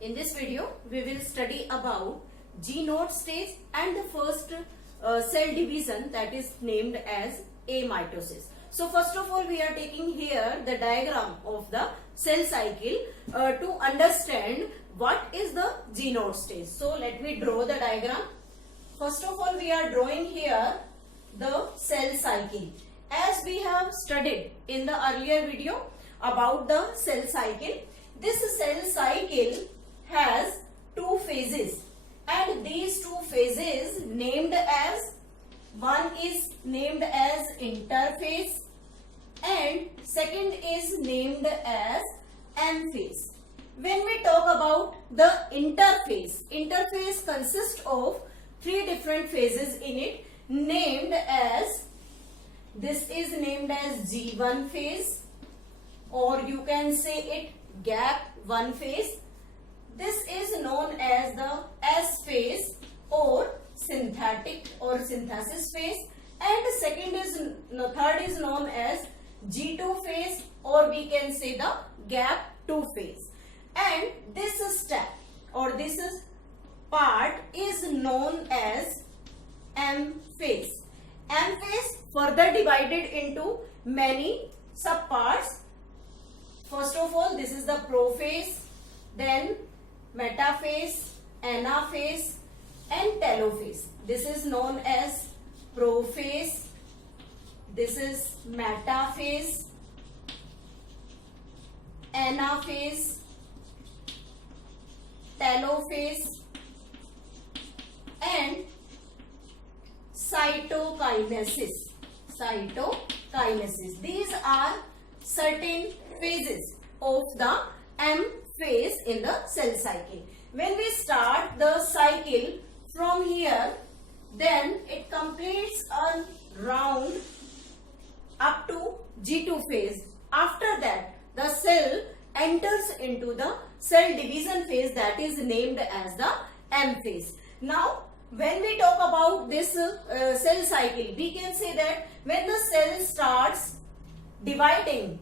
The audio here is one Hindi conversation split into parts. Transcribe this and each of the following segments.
In this video, we will study about G-node stage and the first cell division that is named as amitosis. So first of all, we are taking here the diagram of the cell cycle to understand what is the G-node stage. So let me draw the diagram. First of all, we are drawing here the cell cycle. As we have studied in the earlier video about the cell cycle, this cell cycle has two phases, and these two phases named as, one is named as interphase and second is named as M phase. When we talk about the interphase consists of three different phases in it, named as, this is named as G1 phase, or you can say it gap 1 phase. This is known as the S phase or synthetic or synthesis phase, and third is known as G2 phase, or we can say the gap 2 phase. And this step or this part is known as M phase. M phase further divided into many subparts. First of all, this is the prophase, then metaphase, anaphase and telophase. This is known as prophase, this is metaphase, anaphase, telophase and cytokinesis. These are certain phases of the M phase in the cell cycle. When we start the cycle from here, then it completes a round up to G2 phase. After that, the cell enters into the cell division phase that is named as the M phase. Now, when we talk about this cell cycle, we can say that when the cell starts dividing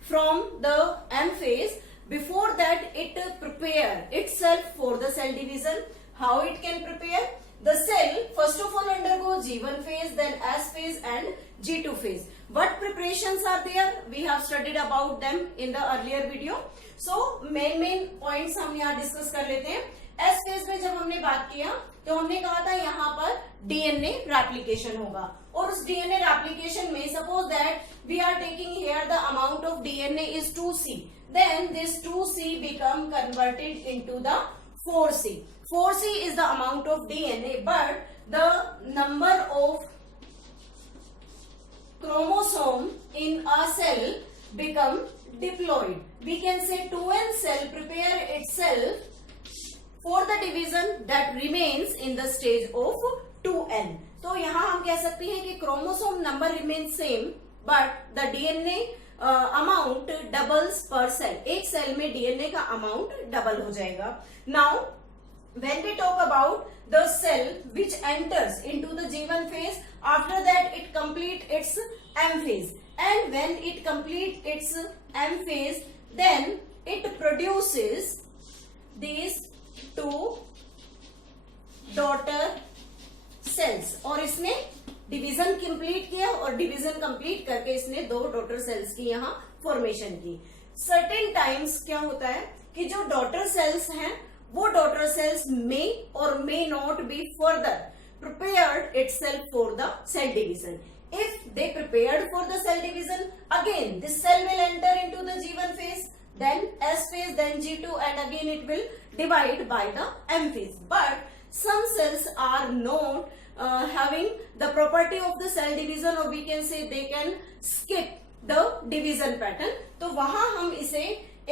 from the M phase, before that it prepare itself for the cell division. How it can prepare? The cell first of all undergoes G1 phase, then S phase and G2 phase. What preparations are there? We have studied about them in the earlier video. So main points हम यहाँ discuss कर लेते हैं. S phase में जब हमने बात किया तो हमने कहा था यहाँ पर DNA replication होगा, और उस DNA replication में suppose that we are taking here the amount of DNA is 2C, then this 2C become converted into the 4C. 4C is the amount of DNA, but the number of chromosome in a cell become diploid. We can say 2N cell prepare itself for the division that remains in the stage of 2N. तो यहाँ हम कह सकते हैं कि chromosome number remains same, but the DNA amount doubles per cell. एक cell में DNA का amount double हो जाएगा. Now, when we talk about the cell which enters into the G1 phase, after that it complete its M phase, and when it complete its M phase, then it produces these two daughter cells, और इसने डिवीजन कंप्लीट किया और डिवीजन कंप्लीट करके इसने दो डॉटर सेल्स की यहाँ फॉर्मेशन की. सर्टेन टाइम्स क्या होता है कि जो डॉटर सेल्स हैं वो डॉटर सेल्स मे और may not be further prepared itself for the cell division. If they prepared for the cell division, again this cell will enter into the G1 phase, then S phase, then G2, and again it will divide by the M phase. But some cells are not having the property of the cell division, or we can say they can skip the division pattern. तो वहां हम इसे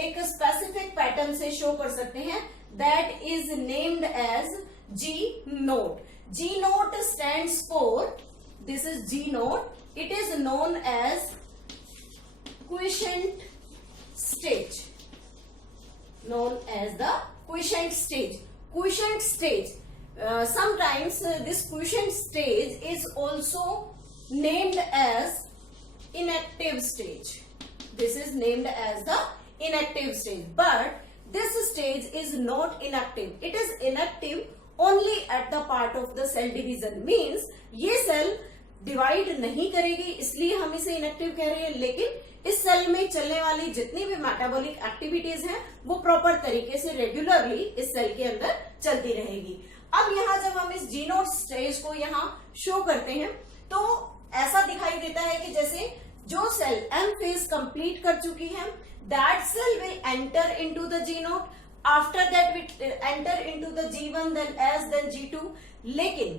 एक specific pattern से show कर सकते हैं, that is named as G-node. G-node stands for, this is G-node, it is known as quiescent stage, known as the quiescent stage. Quiescent stage, sometimes this quiescent stage is also named as inactive stage. This is named as the inactive stage, but this stage is not inactive. It is inactive only at the part of the cell division. Means ये सेल डिवाइड नहीं करेगी इसलिए हम इसे इनएक्टिव कह रहे हैं, लेकिन इस सेल में चलने वाली जितनी भी मेटाबॉलिक एक्टिविटीज हैं वो प्रॉपर तरीके से रेगुलरली इस सेल के अंदर चलती रहेगी। अब यहाँ जब हम इस जी नोट स्टेज को यहाँ शो करते हैं तो ऐसा दिखाई देता है कि जैसे जो सेल एम फेज कंप्लीट कर चुकी है, that cell will enter into the G naught, after that will enter into the G1 then S then G2। लेकिन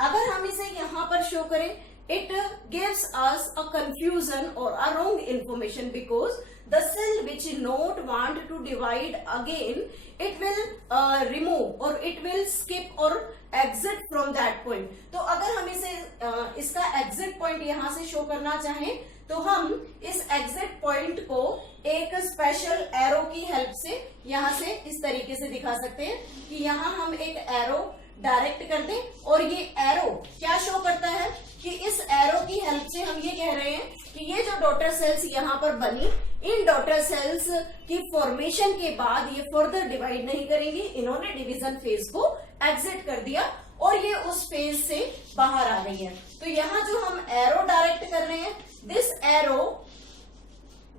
अगर हम इसे यहाँ पर शो करें, it gives us a confusion or a wrong information because the cell which not want to divide again, it will remove or it will skip or exit from that point। तो अगर हम इसे इसका exit point यहाँ से शो करना चाहें तो हम इस exit point को एक स्पेशल एरो की हेल्प से यहाँ से इस तरीके से दिखा सकते हैं कि यहाँ हम एक एरो डायरेक्ट कर दें और ये एरो क्या शो करता है कि इस एरो की हेल्प से हम ये कह रहे हैं कि ये जो डॉटर सेल्स यहाँ पर बनी, इन डॉटर सेल्स की फॉर्मेशन के बाद ये फर्दर डिवाइड नहीं करेंगी, इन्होंने डिवीजन फेज को एग्जिट कर दिया और ये उस फेज से बाहर आ गई है। तो यहाँ जो हम एरो डायरेक्ट कर रहे हैं, this arrow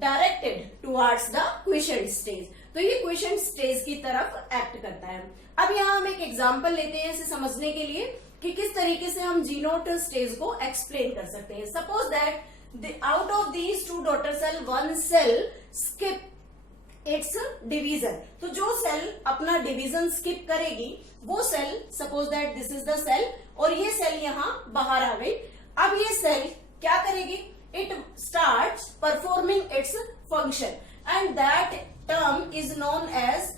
directed towards the quiescent stage, तो ये क्विसेंट स्टेज की तरफ एक्ट करता है। अब यहाँ हम एक एग्जांपल लेते हैं इसे समझने के लिए कि किस तरीके से हम जी नोट स्टेज को एक्सप्लेन कर सकते हैं। Suppose that out of these two daughter cell one cell skip its division, तो जो सेल अपना डिवीजन स्किप करेगी वो cell, suppose that this is the cell और ये सेल यहाँ बाहर आ गई। अब ये सेल क्या करेगी, it start performing its function and that term is known as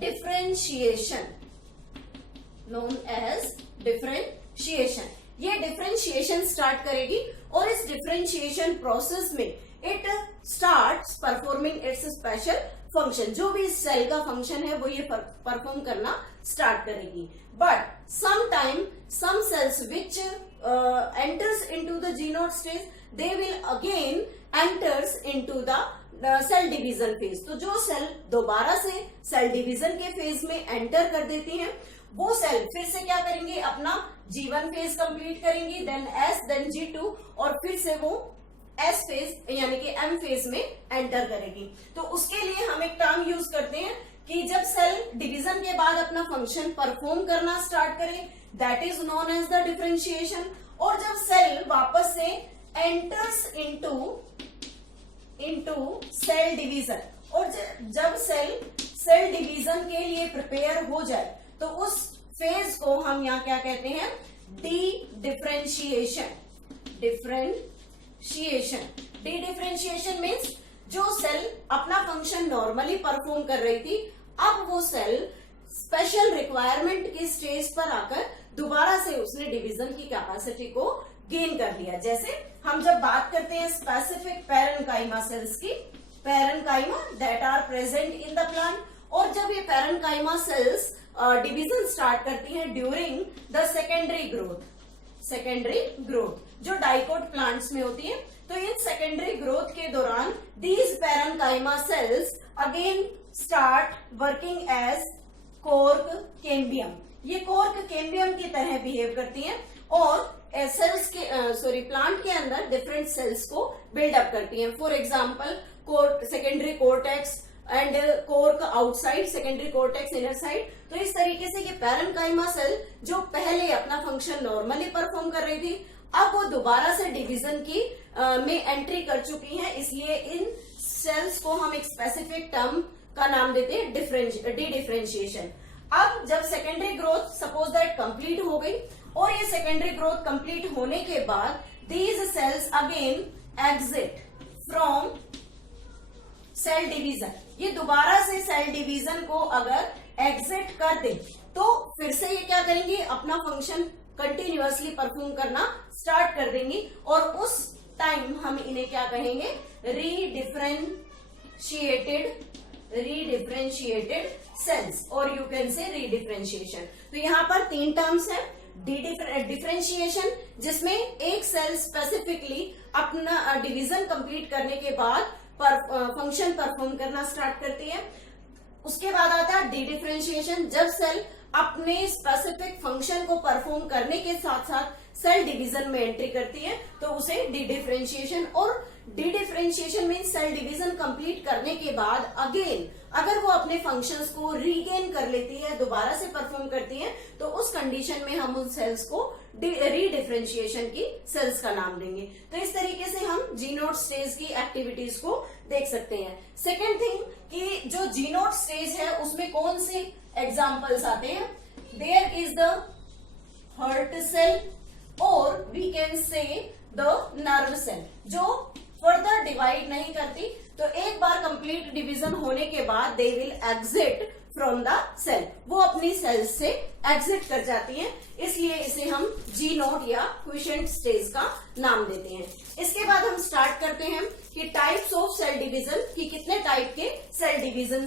differentiation, known as differentiation. ये डिफरेंशिएशन स्टार्ट करेगी और इस डिफरेंशिएशन प्रोसेस में it starts performing its special function, जो भी इस सेल का फंक्शन है वो ये परफॉर्म करना स्टार्ट करेगी। But sometime some cells which enters into the G naught stage, they will again enters into the cell division phase. तो जो सेल दोबारा से सेल डिवीजन के फेज में एंटर कर देती हैं वो सेल फिर से क्या करेंगे, अपना G1 फेज कंप्लीट करेंगी, देन S देन G2 और फिर से वो S फेज यानी कि M फेज में एंटर करेगी। तो उसके लिए हम एक टर्म यूज करते हैं कि जब सेल डिवीजन के बाद अपना फंक्शन परफॉर्म करना स्टार्ट करे, that is known as the differentiation. और जब सेल वापस से एंटर्स इनटू सेल डिवीजन और जब सेल डिवीजन के लिए प्रिपेयर हो जाए तो उस फेज को हम यहाँ क्या कहते हैं, डिफरेंशिएशन। डिफरेंशिएशन मीन्स जो सेल अपना फंक्शन नॉर्मली परफॉर्म कर रही थी, अब वो सेल स्पेशल रिक्वायरमेंट की स्टेज पर आकर दोबारा से उसने डिवीजन की कैपेसिटी को गेन कर लिया। जैसे हम जब बात करते हैं स्पेसिफिक पैरेन्काइमा सेल्स की, parenchyma that are present in the plant, और जब ये पैरेन्काइमा सेल्स डिवीजन स्टार्ट करती हैं ड्यूरिंग द सेकेंडरी ग्रोथ जो डाइकोट प्लांट्स में होती है, तो इन सेकेंडरी ग्रोथ के दौरान these parenchyma cells again start working as cork cambium. ये कोर्क कैम्बियम की तरह बिहेव करती हैं और सेल्स के प्लांट के अंदर डिफरेंट सेल्स को बिल्डअप करती हैं। For example secondary cortex and cork outside, secondary cortex inner side. तो इस तरीके से ये पैरेन्काइमा सेल जो पहले अपना फंक्शन नॉर्मली परफॉर्म कर रही थी, अब वो दोबारा से डिवीजन की में एंट्री कर चुकी हैं, इसलिए इन सेल्स को हम एक स्पेसिफिक टर्म का नाम देते हैं डिफरेंशिएशन। अब जब secondary growth suppose that complete हो गई और ये सेकेंडरी ग्रोथ कंप्लीट होने के बाद these cells again exit from cell division, ये दोबारा से सेल डिवीजन को अगर एग्जिट कर दे तो फिर से ये क्या करेंगी, अपना फंक्शन कंटिन्यूअसली परफॉर्म करना स्टार्ट कर देंगी और उस टाइम हम इन्हें क्या कहेंगे, रीडिफरेंशिएटेड सेल्स और यू कैन से रीडिफरेंशिएशन। तो यहाँ पर तीन टर्म्स हैं, डिफरेंशिएशन जिसमें एक सेल स्पेसिफिकली अपना डिवीजन कंप्लीट करने के बाद फंक्शन परफॉर्म करना स्टार्ट करती है, उसके बाद आता है डी डिफरेंशिएशन, जब सेल अपने स्पेसिफिक फंक्शन को परफॉर्म करने के साथ साथ सेल डिवीजन में एंट्री करती है तो उसे डी डिफरेंशिएशन। और dedifferentiation mean cell division complete करने के बाद अगेन अगर वो अपने फंक्शंस को रीगेन कर लेती है, दोबारा से परफॉर्म करती है, तो उस कंडीशन में हम उन सेल्स को रीडिफरेंशिएशन की सेल्स का नाम देंगे। तो इस तरीके से हम जी नोट स्टेज की एक्टिविटीज को देख सकते हैं। सेकेंड थिंग कि जो जी नोट स्टेज है उसमें कौन से एग्जाम्पल्स आते हैं, there is the heart cell और we can say the nerve cell, जो फर्दर डिवाइड नहीं करती, तो एक बार कंप्लीट डिवीजन होने के बाद they will exit from the cell, वो अपनी सेल से एग्जिट कर जाती हैं, इसलिए इसे हम जी नोट या क्विसेंट स्टेज का नाम देते हैं। इसके बाद हम स्टार्ट करते हैं कि टाइप्स ऑफ सेल डिवीजन, कि कितने टाइप के सेल डिवीजन